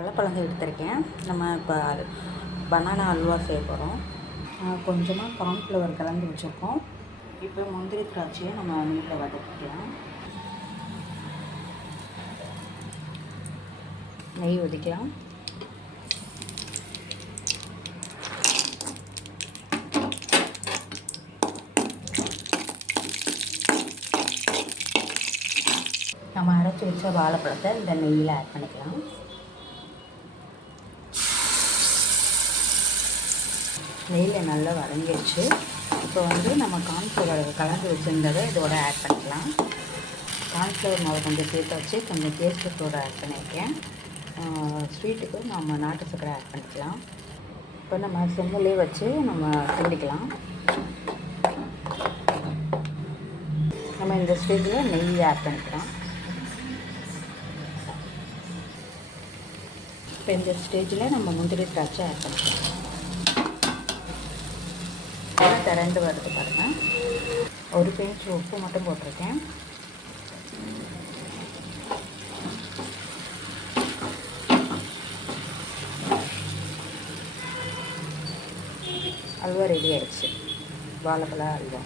வாழைப்பழங்கள் எடுத்திருக்கேன். நம்ம இப்போ பனானா அல்வா செய்ய போகிறோம். கொஞ்சமாக கார்ன்ஃப்ளவர் கலந்து வச்சுருக்கோம். இப்போ முந்திரி திராட்சையை நம்ம நீரில் வதக்கிக்கலாம். நெய் ஊற்றிக்கலாம். நம்ம அரைச்சி வச்ச வாழைப்பழத்தை இந்த நெய்யில் ஆட் பண்ணிக்கலாம். நெய்யில் நல்லா வதங்கிடுச்சு. இப்போ நம்ம கார்ன்ஃப்ளவர் கலந்து வச்சுருந்ததை இதோட ஆட் பண்ணிக்கலாம். கார்ன்ஃப்ளவர் மாவை கொஞ்சம் சேர்த்து வச்சு கொஞ்சம் டேஸ்ட்டுக்கோட ஆட் பண்ணியிருக்கேன். ஸ்வீட்டுக்கு நம்ம நாட்டு சர்க்கரை ஆட் பண்ணிக்கலாம். இப்போ நம்ம சிம்மிலே வச்சு நம்ம கிண்டிக்கலாம். நம்ம இந்த ஸ்டேஜில் நெய் ஆட் பண்ணிக்கலாம். இப்போ இந்த ஸ்டேஜில் நம்ம முந்திரி திராட்சை ஆட் பண்ணிக்கலாம். நல்லா திரண்டு வருது பாருங்கள். ஒரு பிஞ்ச் உப்பு மட்டும் போட்டிருக்கேன். அல்வா ரெடி ஆயிடுச்சு. வாழைப்பழ அல்வா.